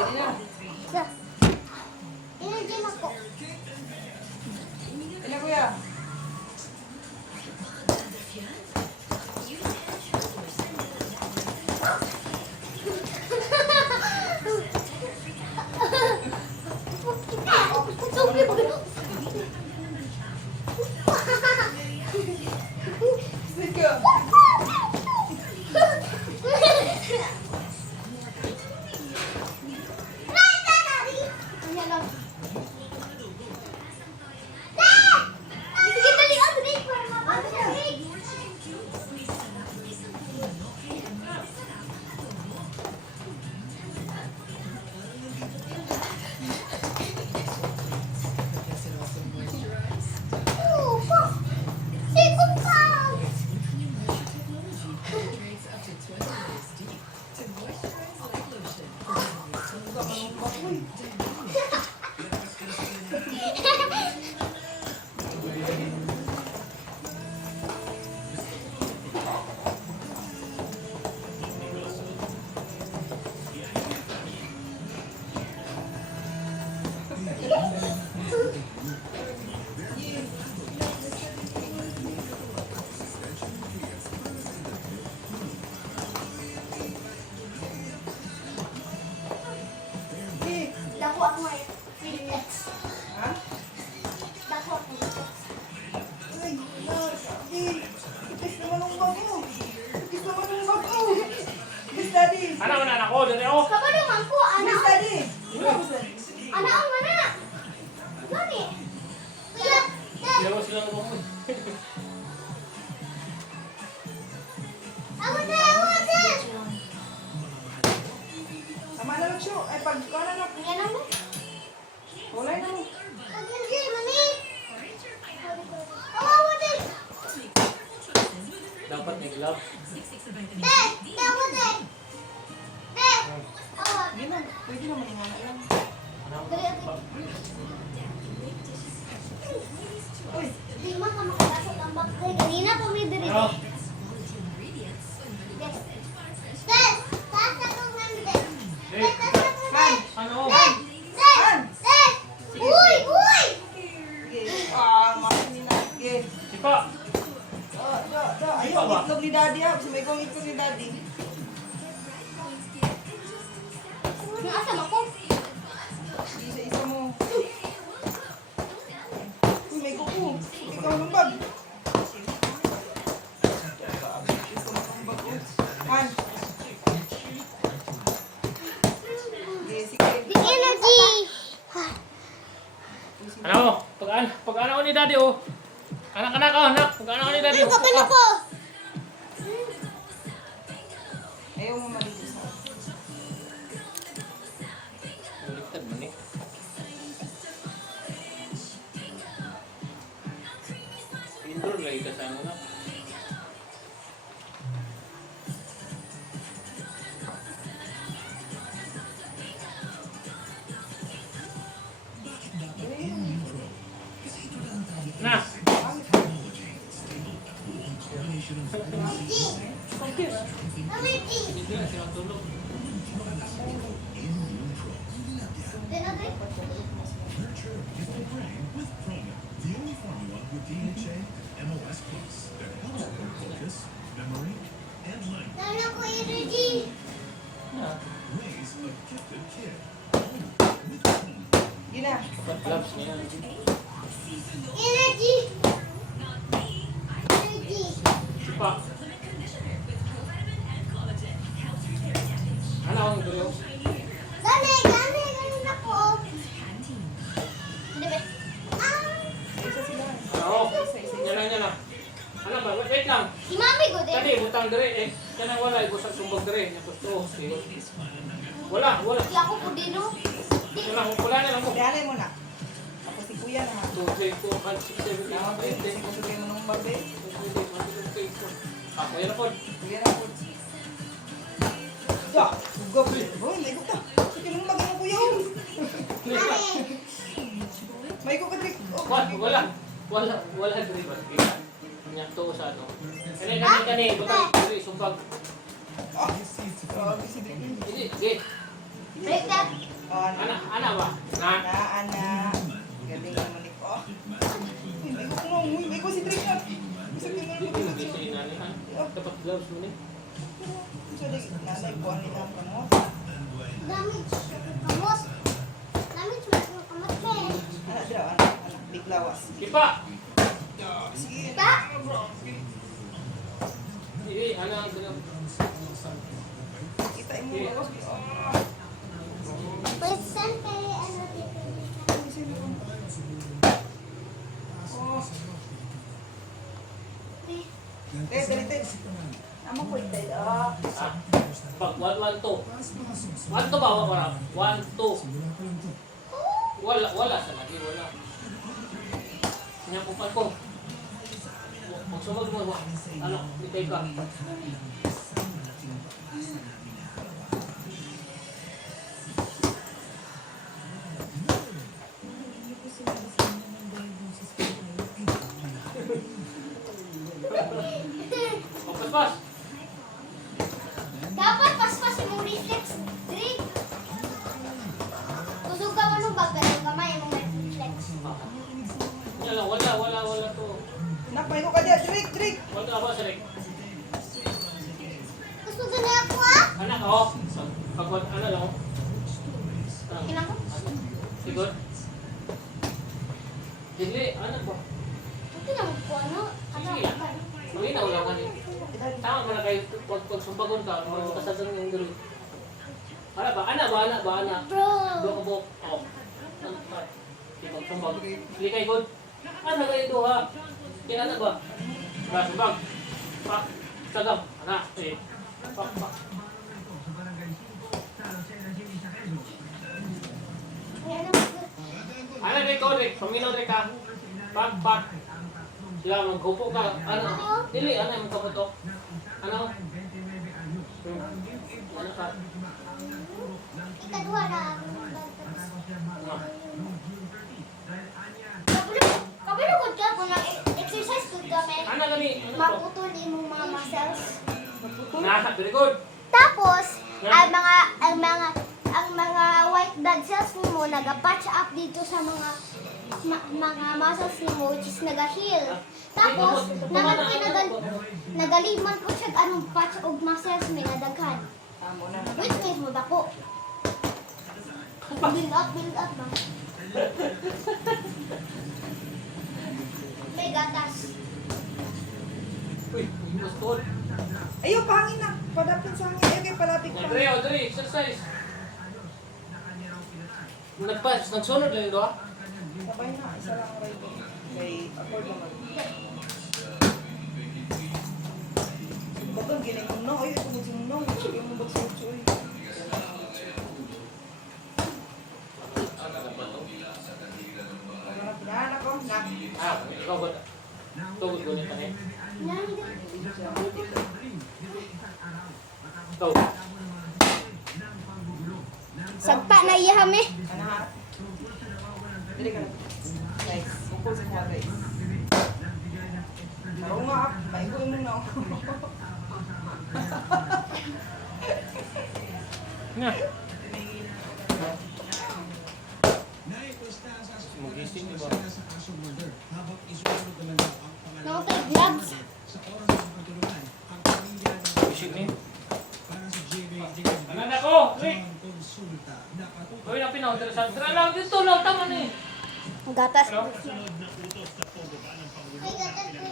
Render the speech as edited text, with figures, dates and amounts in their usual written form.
Ganyan na. Sa. Energy ako. Ano kuya? Sige. Dako ako ngayon. Ha? Dako ako. Ay, Ipis naman ang bag mo. Ipis naman ang bag mo. Ipis, daddy. Anak mo na anak ko, dali ako. Kabalungan ko, Ipis, anak. daddy. Anak ang anak. Nani? Kuya, dad. Sila mo sila mo. Ako dad. Tama na lang siya. Ay, pag na lang. Ang yan mo. Wala na mo. Hindi, mami. Awawa din. Dapat may glove. Dad, awawa din. Dad. Awawa. Hindi na. Pwede naman yung anak lang. Anak Dali, ate. Uy. Di man ka makakasot ang bagay. Kanina pa may diri. Ano? Dad, taas na kong nandun. Dad, taas na kong Man. Ano? Dad, Dad, Dad. Uy, uy. Sige. Masin na. Sige. Sipa. Ayaw, itlog ni daddy ha. Gusto mo ikong itlog ni daddy. Yung asam ako. Isa-isa mo. Uy, may kuko. Ikaw ng bag. Han. Sige. The energy. Ano mo? Pag-ano ko ni daddy oh. Anak-anak oh, anak. Pag-ano ko ni daddy. Ay, kapal ako. Ayaw mo maligo sa Baliktad man eh. Indoor lagi ka sa ano na. Na. Energy. Hindi na siya tulog. Energy. Nurture a gifted brain with Prona, the only formula with DHA, MOS Plus that helps with focus, memory, and language. Lalo ko energy. Na. Raise a gifted kid. With Prona. Yun na. Gloves niya. Energy. Energy. Sipa. Ano ang gulo? Gani ako. Hindi ba? Isa sila. Ano? Yan na. Ano ba? Wait lang. Si mami ko din. Kani, butang dire eh. Kanang wala, ibusak sumbag dire. Tapos to. Wala. Si ako po din no. Wala na lang mo. Dali mo na. Ako si kuya naman. 2, 3, 4, 5, 6, 7, 8, Tama ba 9, yun? 10, Kusugay mo ng babe. 11, 12, 13, 14. Ako yan na po. Kuya na po. Ya, ugap. Boy, may ugap ta. Sige nung lagi mo kuya. May ugap ka trick. Wala dire ba? Nya to sa ano. Kani, butang dire sumbag. Ah, grabe si Diki. Hindi. Break that. Ana ba? Na? Ana. Galing naman ito. Uy, may ko nung. Uy, may ko si Drake na. Bisa ko na Hindi rin mo kasi inani ha. Dapat gloves mo ni. So, nanay ko, ano lang ka mo? Damage. Kamot. Damage mo yung kamot ka eh. Anak, dira, anak. Big lawas. Kipa! Sige. Pa? Hindi, ana ang gloves. Kita mo lawas. Wait, saan kay ano dito? Oh. Eh, Dali. Amo ko itay. Ah. Pag 1-1-2. 1-2 ba? Wala. 1-2. Wala sa lagi. Wala. Sinyapupan ko. Magsumag mo. Ano? Bitay ka. Pas. dapat paspas yung reflex. Drink. Kusog ka mo nung bagay yung kamay mo may reflex. Wala to. Napay ko ka dyan. Drake. Wala ba sa Rick? Gusto ko na ako ah. Anak, oh. Pag ano lang. Kailan ko? Sigod. Dili, anak ba? Ito na ko ano? Ano? Sige. Manginaw lang ka niya. Tama mo na kayo pag sumbagon ka, magkasasan yung dali. Ano ba? Anak ba? Bro. Buk. Oh. Di magsumbag. Hindi kayo good. Ano kayo duha? Kaya anak ba? Sumbag. Pak. Sagam. Anak. Pak. Anak Rick, Rick. Paminaw Rick ka. Pak. Sila maghupo ka. Ano? Dili, ano yung magkaputok? Ano? Ano ka? Ikaduha na. Ano? Kabalo ko ka kung nag-exercise ko ka men. Ano gani? Ano ba? Maputol mo mga muscles. Nasa, very good. Tapos, ang mga white blood cells mo nag-patch up dito sa mga muscles mo which is nag-heal. Tapos, nagaliman ko siya anong patch of muscles may nadaghan. Amo na. Which means mo dako. Build up ba? May gatas. Uy, mas tol. Ayaw, pangin na. Padapin sa hangin. Ayaw, kay palapit pa. Dre, exercise. Nagsunod lang yun, do? Sabay na. Isa lang right. Kay accord naman. Batong gining mo. Ay, ito mo sing mo. Sige mo ba sa ucho eh. Anak ko. Nak. Ikaw ba? Tugod ko nito eh. Ikaw. Sagpa na iya kami. Anak. Dili ka na. Guys, mukul sa mga guys. Oo nga, maigoy mo na ako. Nga. Magising di ba? Habang isunod naman daw ang pangalan Nakatay gloves. sa oras ng pagtulungan, ang pamilya ng Isip ni. para sa JB Anak ko, Rick. konsulta nakatutok Gawin ang pinaw. Tara lang dito lang. Tama na eh. Gatas. Hello? Ay, gatas ko.